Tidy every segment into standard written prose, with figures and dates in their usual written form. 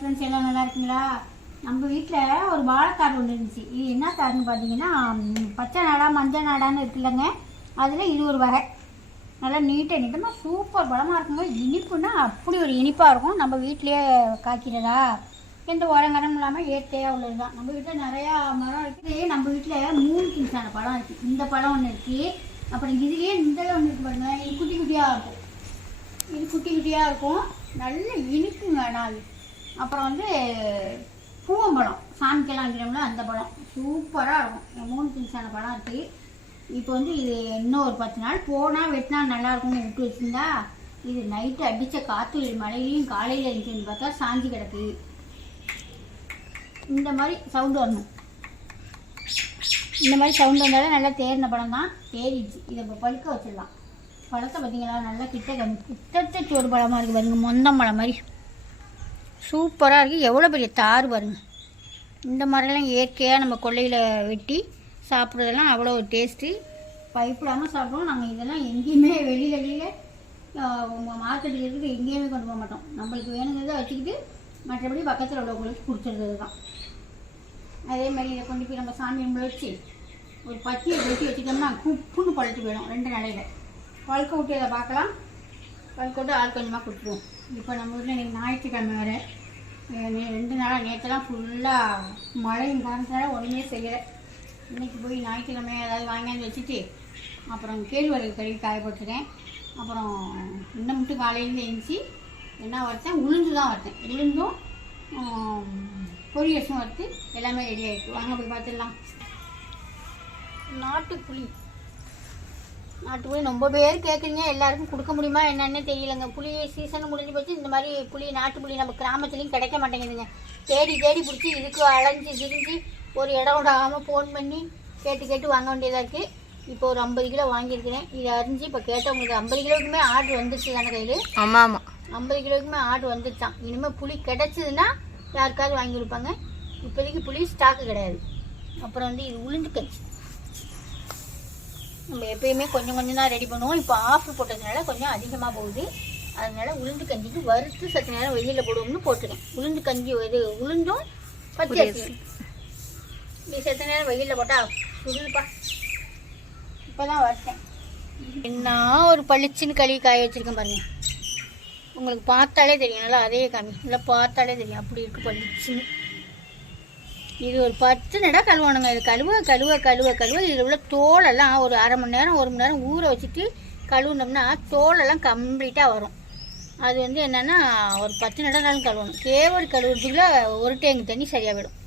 Friends எல்லாம் நல்லா இருக்குங்களா? நம்ம வீட்டில் ஒரு வாழைக்காடு ஒன்று இருந்துச்சு. இது என்ன காடுன்னு பார்த்தீங்கன்னா பச்சை நாடா மஞ்சள் நாடான்னு இருக்குல்லங்க, அதில் இது ஒரு வகை. நல்லா நீட்டமாக சூப்பர் பலமாக இருக்குங்க. இனிப்புன்னா அப்படி ஒரு இனிப்பாக இருக்கும். நம்ம வீட்டிலையே காய்க்கிறதா, எந்த உரங்கரம் இல்லாமல் இயற்கையாக உள்ளது தான். நம்ம வீட்டில் நிறையா மரம் இருக்குது. நம்ம வீட்டில் 3 கிங்ஸான பழம் இருக்குது. இந்த பழம் ஒன்று இருக்குது, அப்புறம் இதுலேயே இந்த ஒன்று இருக்குது பாருங்க. இது குட்டி குட்டியாக இருக்கும். இது குட்டி குட்டியாக இருக்கும், நல்ல இனிக்குங்க. நான் அப்புறம் வந்து பூவம்பழம் சாமிக்கெல்லாம் வைக்கிறோம்ல, அந்த பழம் சூப்பராக இருக்கும். 3 கிங்ஸான பழம் இருக்குது. இப்போ வந்து இது இன்னும் ஒரு 10 நாள் போனால் வெட்டினா நல்லாயிருக்கும்னு விட்டு வச்சுருந்தா, இது நைட்டு அடித்த காற்று மழையிலையும் காலையில் இருந்துச்சுன்னு பார்த்தா சாஞ்சி கிடக்கு. இந்த மாதிரி சவுண்டு வரணும். இந்த மாதிரி சவுண்டு வந்தாலும் நல்லா தேறின பழம் தான். தேறிச்சு. இதை இப்போ பழுக்க வச்சிடலாம். பழத்தை பார்த்தீங்களா, நல்லா கிட்டத்தட்ட சோறு பழமாக இருக்குது பாருங்க. மொந்தம் பழம் மாதிரி சூப்பராக இருக்குது. எவ்வளோ பெரிய தார் பாருங்க. இந்த மாதிரிலாம் இயற்கையாக நம்ம கொல்லையில் வெட்டி சாப்பிட்றதெல்லாம் அவ்வளோ ஒரு டேஸ்ட்டு. பைப்பிடாமல் சாப்பிடுவோம். நாங்கள் இதெல்லாம் எங்கேயுமே வெளியில் மார்க்கெட்டுக்கு இருக்குது எங்கேயுமே கொண்டு போக மாட்டோம். நம்மளுக்கு வேணுங்கிறத வச்சுக்கிட்டு மற்றபடி பக்கத்தில் உள்ளவங்களுக்கு கொடுத்துருந்தது தான். அதே மாதிரி இதை கொண்டு போய் நம்ம சாமி கும்பிட வச்சு ஒரு பச்சையை வெட்டி வச்சுட்டோம்னா குப்புன்னு பழுத்து போயிடும். 2 நாளையில் பழுக்க விட்டு அதை பார்க்கலாம். பழுக்க விட்டு ஆள் கொஞ்சமாக கொடுத்துருவோம். இப்போ நம்ம வீட்டில் இன்றைக்கி ஞாயிற்றுக்கிழமை வேறு. 2 நாளாக நேற்றெல்லாம் ஃபுல்லாக மழையும் காரணத்தினால ஒன்றுமே செய்யலை. இன்றைக்கி போய் ஞாயிற்றுக்கிழமை ஏதாவது வாங்கியாந்து வச்சுட்டு அப்புறம் கேழ்வரகு கழுவி காயப்பட்டுருக்கேன். அப்புறம் இன்னும் மட்டும் காலையிலேருந்து எழுந்துச்சி என்ன வறுத்தேன், உளுந்து தான் வறுத்தேன். உளுந்தும் பொரியசும் வறுத்து எல்லாமே ரெடி ஆகிடுச்சு. வாங்க போய் பார்த்துடலாம். நாட்டுப்புளி ரொம்ப பேர் கேட்குறீங்க. எல்லாருக்கும் கொடுக்க முடியுமா என்னன்னு தெரியலங்க. புளி சீசன் முடிஞ்சு போச்சு. இந்த மாதிரி புளி நாட்டுப்புளி நம்ம கிராமத்துலேயும் கிடைக்க மாட்டேங்குதுங்க. தேடி பிடிச்சி இதுக்கு அலைஞ்சி திரிஞ்சு ஒரு இடம் விடாமல் ஃபோன் பண்ணி கேட்டு வாங்க வேண்டியதாக இருக்குது. இப்போ ஒரு 50 கிலோ வாங்கியிருக்கிறேன். இதை அரிஞ்சு இப்போ கேட்டவங்களுக்கு 50 கிலோவுக்குமே ஆர்டர் வந்துடுச்சு தானே கையில். ஆமாம் 50 கிலோவுக்குமே ஆர்டர் வந்துடுச்சான். இனிமேல் புளி கிடச்சிதுன்னா யாருக்காவது வாங்கி கொடுப்பாங்க. இப்போதைக்கு புளி ஸ்டாக்கு கிடையாது. அப்புறம் வந்து இது உளுந்து கஞ்சி. நம்ம எப்பயுமே கொஞ்சம் தான் ரெடி பண்ணுவோம். இப்போ ஆஃபர் போட்டதுனால கொஞ்சம் அதிகமாக போகுது. அதனால உளுந்து கஞ்சிக்கு வறுத்து சற்று நேரம் வெயிலில் போடுவோம்னு போட்டுருக்கேன். உளுந்து கஞ்சி இது உளுந்தும் பச்சை அரிசி இது சற்று நேரம் வெயிலில் போட்டால் சுடுப்பா. இப்போ தான் வறுத்தேன். என்ன ஒரு பளிச்சுன்னு கழுவி காய வச்சுருக்கேன் பாருங்கள். உங்களுக்கு பார்த்தாலே தெரியும். நல்லா அதே காமி நல்லா பார்த்தாலே தெரியும். அப்படி இருக்குது பளிச்சுன்னு. இது ஒரு 10 நடம் கழுவணுங்க. இது கழுவ இதில் உள்ள தோலெல்லாம் ஒரு அரை மணி நேரம் 1 மணி நேரம் ஊற வச்சுட்டு கழுவுனோம்னா தோலெல்லாம் கம்ப்ளீட்டாக வரும். அது வந்து என்னென்னா ஒரு 10 நடனாலும் கழுவணும். கேவரு கழுவுறதுக்குள்ள ஒரு டேங்க் தண்ணி சரியாக போயிடும்.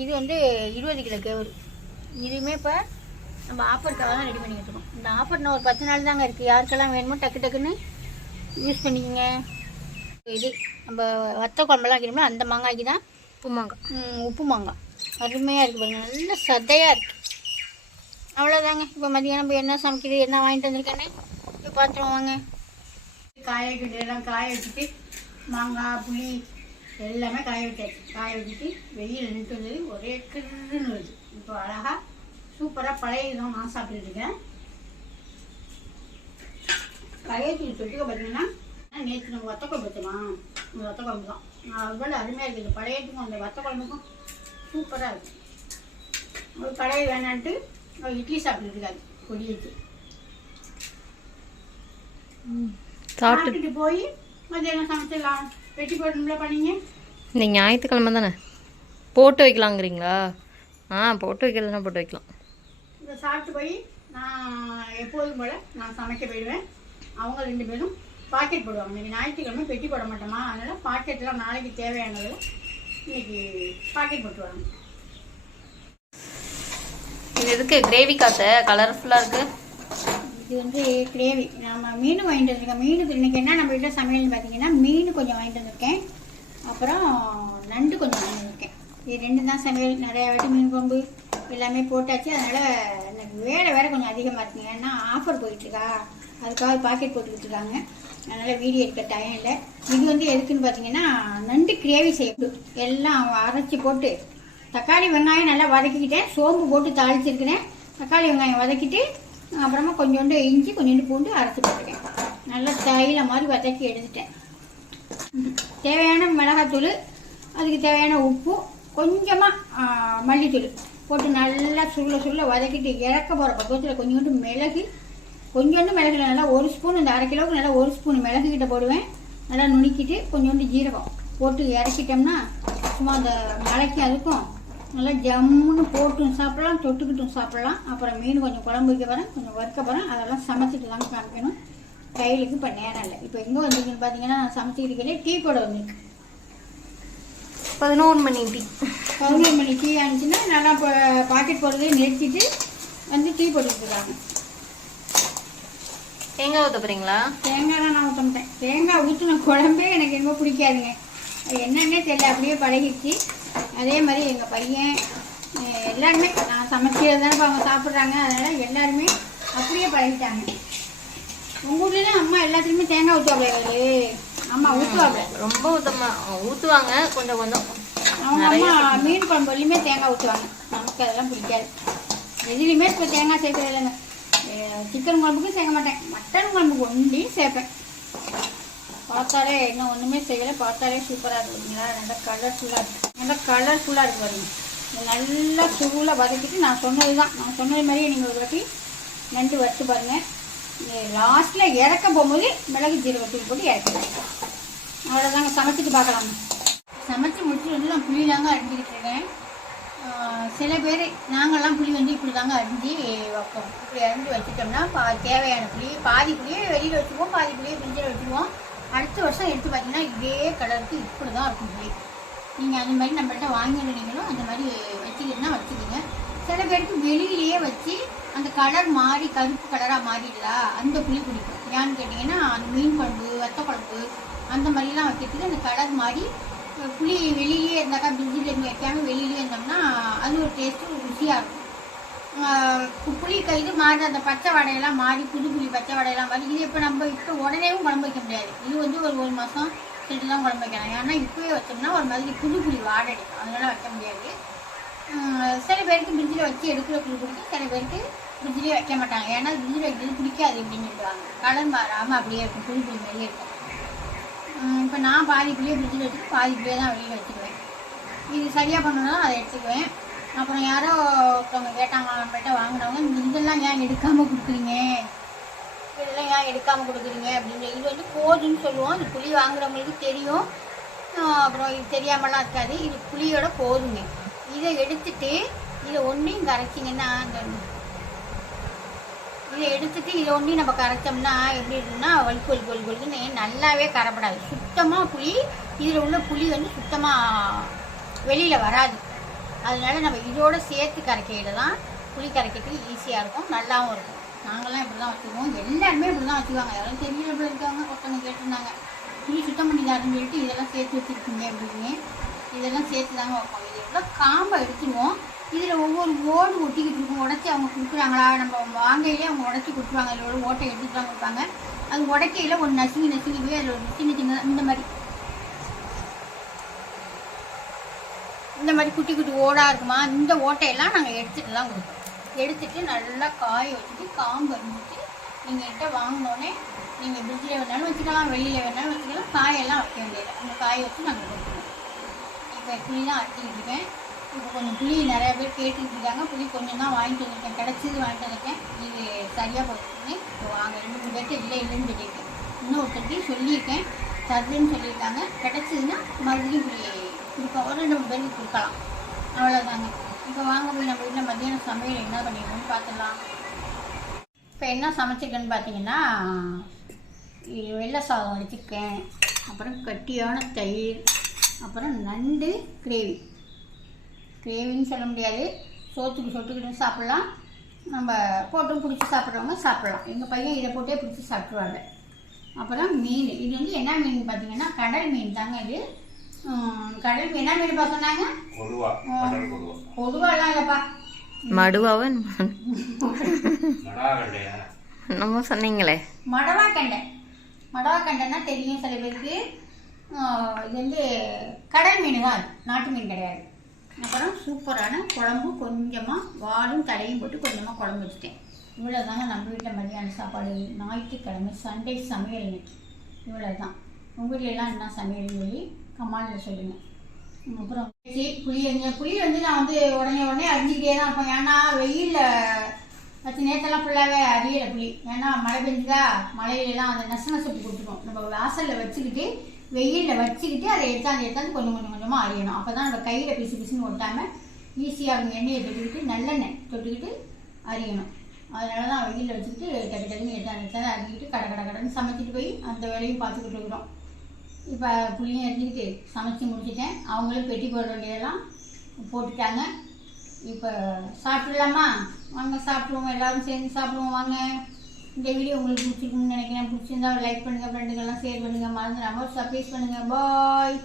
இது வந்து 20 கிலோ கேவரு. இதுவுமே இப்போ நம்ம ஆஃபருக்காக தான் ரெடி பண்ணி வச்சுருக்கோம். இந்த ஆஃபர் நான் ஒரு 10 நாள் தாங்க இருக்குது. யாருக்கெல்லாம் வேணுமோ டக்குன்னு யூஸ் பண்ணிக்கோங்க. இது நம்ம வத்த குழம்பெல்லாம் வைக்கணும்னா அந்த மாங்காய்க்கு தான் உப்பு மாங்காய் அருமையாக இருக்குது பாருங்க. நல்ல சதையாக இருக்குது. அவ்வளோதாங்க. இப்போ மதியம் நம்ம என்ன சமைக்குது என்ன வாங்கிட்டு வந்திருக்கேன்னு இப்போ பார்த்துருவோம் வாங்க. காய வச்சுட்டு மாங்காய் புளி எல்லாமே காய வச்சுட்டு வெயில் நின்று வந்தது ஒரே கிருன்னு வருது. இப்போ அழகாக சூப்பராக பழைய இதுவும் நான் சாப்பிட்டுருக்கேன். கரையத்தூள் தொட்டுக்க பார்த்தீங்கன்னா நேற்று நம்ம வத்த குழம்பு வச்சோமா, இந்த வத்த குழம்பு தான் அவ்வளோ அருமையாக இருக்குது. பழையத்துக்கும் அந்த வத்த குழம்புக்கும் சூப்பராக இருக்குது. ஒரு பழைய வேணான்ட்டு இட்லி சாப்பிட்டுருக்காது கொடி வச்சு சாப்பிட்டுட்டு போய் மத்தியானம் சமைச்சிடலாம். வெட்டி போடணும்ல பண்ணிங்க. இன்னைக்கு ஞாயிற்றுக்கிழமை தானே போட்டு வைக்கலாங்கிறீங்களா? போட்டு வைக்கிறதுனா போட்டு வைக்கலாம். இதை சாப்பிட்டு போய் நான் எப்போதும் போல் நான் சமைக்க போயிடுவேன். அவங்க 2 பேரும் பாக்கெட் போடுவாங்க. இன்றைக்கி ஞாயிற்றுக்கிழமை பெட்டி போட மாட்டோமா, அதனால் பாக்கெட்லாம் நாளைக்கு தேவையானது இன்றைக்கி பாக்கெட் போட்டுருவாங்க. இது எதுக்கு கிரேவி காத்த கலர்ஃபுல்லாக இருக்குது? இது வந்து கிரேவி. நம்ம மீன் வாங்கிட்டு வந்திருக்கேன். மீனுக்கு இன்றைக்கி என்ன நம்ம வீட்டில் சமையல்னு பார்த்தீங்கன்னா மீன் கொஞ்சம் வாங்கிட்டு வந்திருக்கேன், அப்புறம் நண்டு கொஞ்சம் வாங்கிட்டு வந்திருக்கேன். இது 2 தான் சமையல். நிறையா வாட்டி மீன் குழம்பு எல்லாமே போட்டாச்சு. அதனால் எனக்கு வேலை கொஞ்சம் அதிகமாக இருக்குங்க. ஏன்னா ஆஃபர் போயிட்டுருக்கா, அதுக்காக பாக்கெட் போட்டுக்கிட்டு இருக்காங்க. அதனால் வீடியோ எடுக்க டைம் இல்லை. இது வந்து எதுக்குன்னு பார்த்தீங்கன்னா நண்டு கிரேவி செய்யணும். எல்லாம் அரைச்சி போட்டு தக்காளி வெங்காயம் நல்லா வதக்கிக்கிட்டேன். சோம்பு போட்டு தாளிச்சிருக்கிறேன். தக்காளி வெங்காயம் வதக்கிட்டு அப்புறமா கொஞ்சோண்டு இஞ்சி கொஞ்சோண்டு பூண்டு அரைச்சி போட்டுருக்கேன். நல்லா தைல மாதிரி வதக்கி எடுத்துட்டேன். தேவையான மிளகாத்தூள் அதுக்கு தேவையான உப்பு, கொஞ்சமாக மல்லித்தூள் போட்டு நல்லா சுள்ள வதக்கிட்டு இறக்க போகிற பக்குவத்தில் கொஞ்சோண்டு மிளகு நல்லா 1 ஸ்பூன், இந்த 1/2 கிலோவுக்கு நல்லா 1 ஸ்பூன் மிளகு கிட்ட போடுவேன். நல்லா நுணுக்கிட்டு கொஞ்சோண்டு ஜீரகம் போட்டு இறக்கிட்டோம்னா சும்மா அந்த மலைக்கு அதுக்கும் நல்லா ஜம்முன்னு போட்டும் சாப்பிட்லாம், தொட்டுக்கிட்டும் சாப்பிட்லாம். அப்புறம் மீன் கொஞ்சம் குழம்பு வைக்க போகிறேன், கொஞ்சம் வறுக்க போகிறேன். அதெல்லாம் சமைச்சிட்டு தாங்க காமிக்கணும். கையிலுக்கு இப்போ நேரம் இல்லை. இப்போ எங்கே வந்துருக்குன்னு பார்த்தீங்கன்னா சமைச்சிக்கிட்டே டீ போட வந்துருக்கு. 11 மணி டீ. 11 மணி டீ ஆனிச்சுன்னா நல்லா இப்போ பாக்கெட் போடுறதே நிறுத்திட்டு வந்து டீ போட்டுருக்காங்க. தேங்காய் ஊற்ற போகிறீங்களா? தேங்காய்லாம் நான் ஊற்ற மாட்டேன். தேங்காய் ஊற்றின குழம்பே எனக்கு ரொம்ப பிடிக்காதுங்க. அது என்னன்னே தெரியல, அப்படியே பழகிடுச்சு. அதே மாதிரி எங்கள் பையன் எல்லாருமே நான் சமைக்கிறது தானே அவங்க சாப்பிட்றாங்க. அதனால் எல்லாருமே அப்படியே பழகிட்டாங்க. உங்கள் ஊர்லாம் அம்மா எல்லாத்துலேயுமே தேங்காய் ஊற்றுவாங்க. அம்மா ஊற்றுவாங்க, ரொம்ப ஊற்றுவாங்க கொஞ்சம் கொஞ்சம். அவங்க அம்மா மீன் குழம்புலையுமே தேங்காய் ஊற்றுவாங்க. நமக்கு அதெல்லாம் பிடிக்காது. எதுலேயுமே இப்போ தேங்காய் சேர்க்கறது இல்லைங்க. சிக்கன் குழம்புக்கும் சேர்க்க மாட்டேன், மட்டன் குழம்புக்கு ஒன்றையும் சேர்ப்பேன். பார்த்தாலே இன்னும் ஒன்றுமே செய்யலை, பார்த்தாலே சூப்பராக இருக்குங்களா. நல்லா கலர்ஃபுல்லாக இருக்குது பாருங்க. நல்லா சூடாக வதக்கிட்டு நான் சொன்னது மாதிரியே நீங்கள் ஒரு வாட்டி நண்டு வச்சு பாருங்கள். லாஸ்ட்டில் இறக்க போகும்போது மிளகு ஜீரகத்தூள் போட்டு இறக்கிடுவேன். அவ்வளோதாங்க. சமைச்சிட்டு பார்க்கலாங்க. சமைச்சு முடிச்சுட்டு வந்து நான் புளி தாங்க அரிஞ்சிக்கிட்டு இருக்கேன். சில பேர் நாங்கள்லாம் புளி வந்து இப்படி தாங்க அரிஞ்சு வைப்போம். இப்படி அரிஞ்சு வச்சுட்டோம்னா தேவையான பாதி புளியை வெளியில் வச்சுக்குவோம், பாதி புளியை ஃப்ரிட்ஜில் வச்சுக்குவோம். அடுத்த வருஷம் எடுத்து பார்த்தீங்கன்னா இதே கலருக்கு இப்படி தான் இருக்கும் புளி. நீங்கள் அந்த மாதிரி நம்மள்கிட்ட வாங்கிட்டு நீங்களும் அந்த மாதிரி வச்சுக்கிட்டுனா வச்சுக்கிங்க. சில பேருக்கு வெளியிலேயே வச்சு அந்த கலர் மாறி கருப்பு கலராக மாறிடுதா, அந்த புளி பிடிக்கும். ஏன்னு கேட்டிங்கன்னா அந்த மீன் குழம்பு, வத்த குழம்பு அந்த மாதிரிலாம் வைக்கிறதுக்கு அந்த கலர் மாறி புளி வெளியிலேயே இருந்தாக்கா, ஃப்ரிட்ஜில் இருந்து வைக்காமல் வெளியிலேயே இருந்தோம்னா அது ஒரு டேஸ்ட்டு ருசியாக இருக்கும். புளி இது மாறி அந்த பச்சை வடையெல்லாம் மாறி புது புளி பச்சை வடையெல்லாம் மாறி இது இப்போ உடனேவும் குழம்பு வைக்க முடியாது. இது வந்து ஒரு மாதம் சென்று தான் குழம்பு வைக்கலாம். ஏன்னா இப்போவே வச்சோம்னா ஒரு மாதிரி புது புளி வாடை அடிக்கும், அதனால் வைக்க முடியாது. சில பேருக்கு ஃப்ரிட்ஜில் வச்சு எடுக்கிற புளி பிடிக்கும், சில பேருக்கு ஃப்ரிட்ஜிலே வைக்க மாட்டாங்க. ஏன்னா ஃப்ரிட்ஜில் வைக்கிறது பிடிக்காது அப்படின்னு சொல்லுவாங்க. கலர் மாறாமல் அப்படியே இருக்கும், புளி புளி மாதிரியே இருக்கும். இப்போ நான் பாதி புளியை ஃப்ரிட்ஜில் வச்சுட்டு பாதி புளியை தான் வெளியில் வச்சுக்குவேன். இது சரியாக பண்ணணும்னா அதை எடுத்துக்குவேன். அப்புறம் யாரோ ஒருத்தவங்க கேட்டாங்க நம்மள்கிட்ட வாங்கினவங்க, இதெல்லாம் ஏன் எடுக்காமல் கொடுக்குறீங்க அப்படின்னு. இது வந்து போதுன்னு சொல்லுவோம். இது புளி வாங்குறவங்களுக்கு தெரியும், அப்புறம் இது தெரியாமலாம் இருக்காது. இது புளியோட போதுங்க. இதை எடுத்துட்டு இதை ஒன்றையும் கரைச்சிங்கன்னா இதை ஒன்றையும் நம்ம கரைச்சோம்னா எப்படி இருக்குன்னா வலுக்குன்னு நல்லாவே கரைப்படாது. சுத்தமாக புளி இதில் உள்ள புளி வந்து சுத்தமாக வெளியில் வராது. அதனால நம்ம இதோட சேர்த்து கரைக்கையில் தான் புளி கரைக்கிறதுக்கு ஈஸியாக இருக்கும், நல்லாவும் இருக்கும். நாங்கள்லாம் இப்படி தான் வச்சுக்குவோம். எல்லாருமே இப்படி தான் வச்சுக்குவாங்க. யாரும் தெரியல இப்படி இருக்காங்க. ஒருத்தவங்க கேட்டிருந்தாங்க புளி சுத்தம் பண்ணி தாருன்னு சொல்லிட்டு இதெல்லாம் சேர்த்து வச்சுருக்கீங்க அப்படின்னு. இதெல்லாம் சேர்த்து தாங்க வைப்பாங்க. இது எவ்வளோ காம்பை எடுத்துருவோம். இதில் ஒவ்வொரு ஓடு ஒட்டிக்கிட்டு இருக்கும். உடச்சி அவங்க கொடுக்குறாங்களா, நம்ம வாங்கையிலே அவங்க உடச்சி கொடுத்துருவாங்க. அதில் ஒரு ஓட்டை எடுத்துட்டு தான் கொடுப்பாங்க. அது உடைக்கையில் ஒரு நசுங்கி போய் அதில் ஒரு சின்ன இந்த மாதிரி குட்டி குட்டி ஓடாக இருக்குமா, இந்த ஓட்டையெல்லாம் நாங்கள் எடுத்துகிட்டு தான் கொடுப்போம். எடுத்துகிட்டு நல்லா காய வச்சுட்டு காம்பு அரிஞ்சிட்டு நீங்கள் கிட்ட வாங்கினோடனே நீங்கள் ஃப்ரிட்ஜில் வேணாலும் வச்சுக்கலாம், வெளியில் வேணாலும் வச்சுக்கலாம். காயெல்லாம் வைக்க வேண்டியது. அந்த காயை வச்சு நாங்கள் கொடுத்துருவோம். இப்போ புளி தான் அரைச்சிக்கிட்டு இருக்கேன். இப்போ கொஞ்சம் புளி நிறையா பேர் கேட்டுக்கிட்டு இருக்காங்க. புளி கொஞ்சம் தான் வாங்கிட்டு வந்துருக்கேன், கிடச்சது வாங்கிட்டு வந்துருக்கேன். இது சரியாக போச்சுன்னு இப்போ வாங்க 2-3 பேர்ட்டு இல்லைன்னு சொல்லியிருக்கேன். இன்னும் ஒருத்தருக்கு சொல்லியிருக்கேன், தருதுன்னு சொல்லியிருக்காங்க. கிடச்சிதுன்னா மறுபடியும் புளி கொடுப்போம், ஒரு 2-3 பேருக்கு கொடுக்கலாம். அவ்வளோதாங்க. இப்போ வாங்க போய் நம்ம வீட்டில் மத்தியானம் சமையல் என்ன பண்ணிக்கணும்னு பார்த்துடலாம். இப்போ என்ன சமைச்சிருக்கேன்னு பார்த்தீங்கன்னா வெள்ளை சாதம் வச்சுருக்கேன், அப்புறம் கட்டியான தயிர், அப்புறம் நண்டு கிரேவின்னு சொல்ல முடியாது, சோத்துக்கிட்டு சாப்பிட்லாம், நம்ம போட்டும் பிடிச்சி சாப்பிட்றவங்க சாப்பிட்லாம். எங்கள் பையன் இதை போட்டே பிடிச்சி சாப்பிட்ருவாங்க. அப்புறம் மீன், இது வந்து என்ன மீன் பார்த்தீங்கன்னா கடல் மீன் தாங்க. இது கடல் மீன். என்ன மீன் சொன்னாங்க? கொடுவாலாம் இல்லைப்பா, மடுவாவன் நம்ம சொன்னீங்களே மடவாக்கண்டைன்னா தெரியும் சில பேருக்கு. இது வந்து கடல் மீன் தான், நாட்டு மீன் கிடையாது. அப்புறம் சூப்பரான குழம்பு, கொஞ்சமாக வாலும் தலையும் போட்டு கொஞ்சமாக குழம்பு வச்சுட்டேன். இவ்வளோ தாங்க நம்ம வீட்டில் மதியான சாப்பாடு. ஞாயிற்றுக்கிழமை சண்டே சமையல் இன்னைக்கு இவ்வளோ தான். உங்கள் வீட்டிலலாம் என்ன சமையல்னு சொல்லி கமெண்டில் சொல்லுங்கள். அப்புறம் புளி புளி வந்து நான் வந்து உடனே அரிஞ்சிக்கிட்டே தான் இருப்பேன். ஏன்னா வெயிலில் வச்சு நேற்றெல்லாம் ஃபுல்லாகவே அரியலை புளி. ஏன்னா மழை பெஞ்சுதா, மழையிலலாம் அந்த நசப்பு கொடுத்துரும். நம்ம வாசலில் வச்சுக்கிட்டு வெயிலில் வச்சுக்கிட்டு அதை எடுத்தாந்து கொஞ்சமாக அரியணும். அப்போ தான் நம்ம கையில் பிசுன்னு ஒட்டாமல் ஈஸியாக இருக்கும். எண்ணெயை தொட்டுக்கிட்டு நல்லெண்ணெய் தொட்டுக்கிட்டு அரியணும். அதனால தான் வெயிலில் வச்சுக்கிட்டு டக்குன்னு எடுத்தாந்து அரிஞ்சிக்கிட்டு கடன்னு சமைச்சிட்டு போய் அந்த வேலையும் பார்த்துக்கிட்டு இருக்கிறோம். இப்போ புளியும் எரிஞ்சிக்கிட்டு சமைச்சி முடிச்சுட்டேன். அவங்களும் பெட்டி போட வேண்டியதெல்லாம் போட்டுட்டாங்க. இப்போ சாப்பிடலாமா? வாங்க சாப்பிடுவோம், எல்லோரும் சேர்ந்து சாப்பிடுவோம் வாங்க. இந்த வீடியோ உங்களுக்கு பிடிச்சிருக்குன்னு நினைக்கிறேன். பிடிச்சிருந்தா லைக் பண்ணுங்கள், ஃப்ரெண்டுங்கள்லாம் ஷேர் பண்ணுங்கள், மறந்துடாமல் சப்ஸ்கிரைப் பண்ணுங்கள். பாய்.